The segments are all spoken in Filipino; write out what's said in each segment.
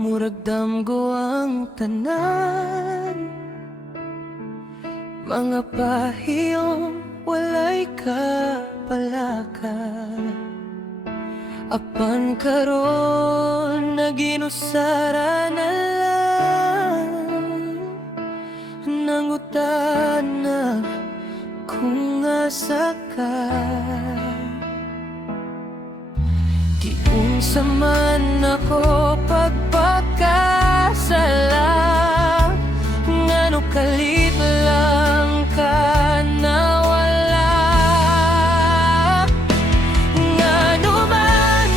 murag damgo ang tanan. Mga pahiyong walay kapalaka, apan karon naginusara na lang. Nangutana kung asa ka, di unsa man ako pagpakasala. Ngano kalit lang ka nawala. Ngano man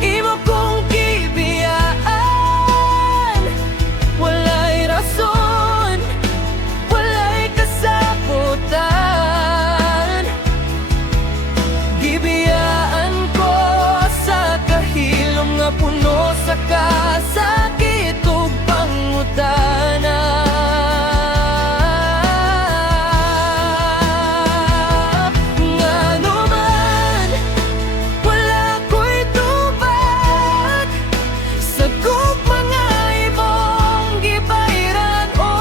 imo kong gibiyaan, walay rason, walay kasabutan. Gibiyaan ko sa kahilom nga puno sa kasakit ug pangutana. Ngano man wala ko'y tubag sa gugmanga imong gibayran o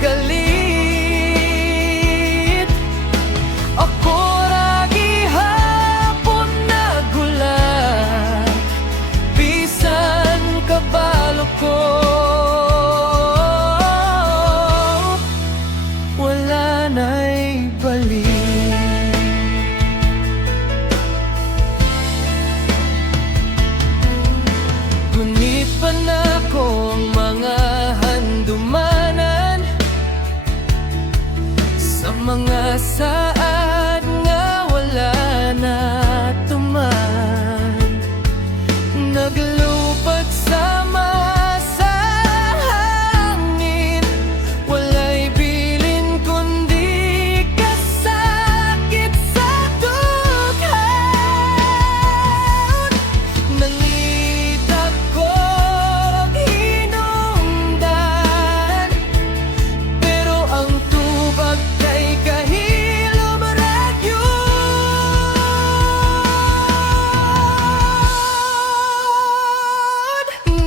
kalit. Ako ra gihapon nagulat, bisan kabalo ko wala na'y balik. Ngunit pa na ko ang mga handumanan sa mga saad nga wala na tuman. Naglupad sa masa hangin, walay bilin kundi kasakit sa dughan. Nangita ko hinungdan, pero ang tubag kay kahilom ra gyud.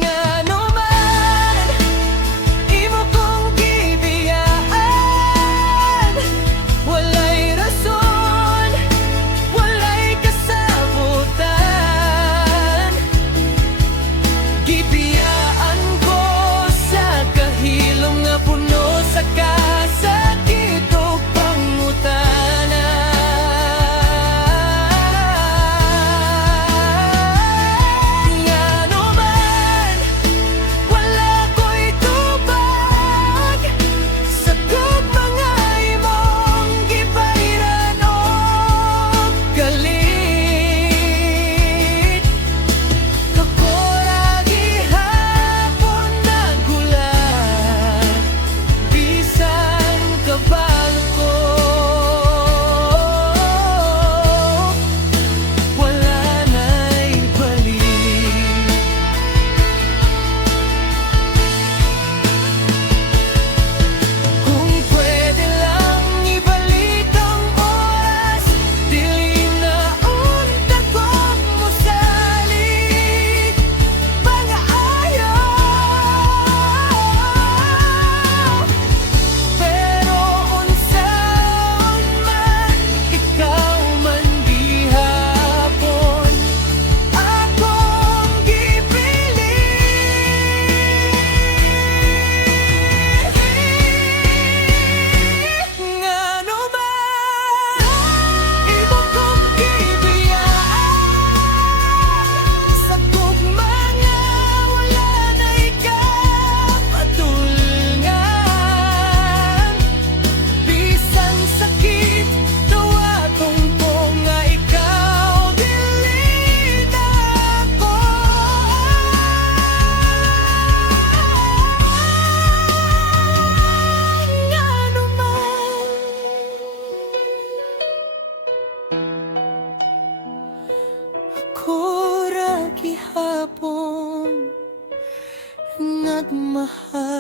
Ngano man imo kong gibiyaan, walay rason, walay kasabutan. Gibiyaan ko sa kahilom nga puno sa kasakit ug pangutana. Ngano man wala ko'y tubag sa gugmanga imong gibayran o galit. Ako ra gihapon nagulat, bisan kabalo ko wala na'y balik. Kung pwede lang ibalik ang oras, dili na unta ko mosalig pang-aayo. Pero unsaon man ikaw man gihapon akong gipilit. Ngano man imo kong gibiyaan, sa gugmanga wala na'y kapatulngan. Bisan sakit tuwa tungko nga ikaw dili na ako. Ngano man ako ra gihapon nagmahal.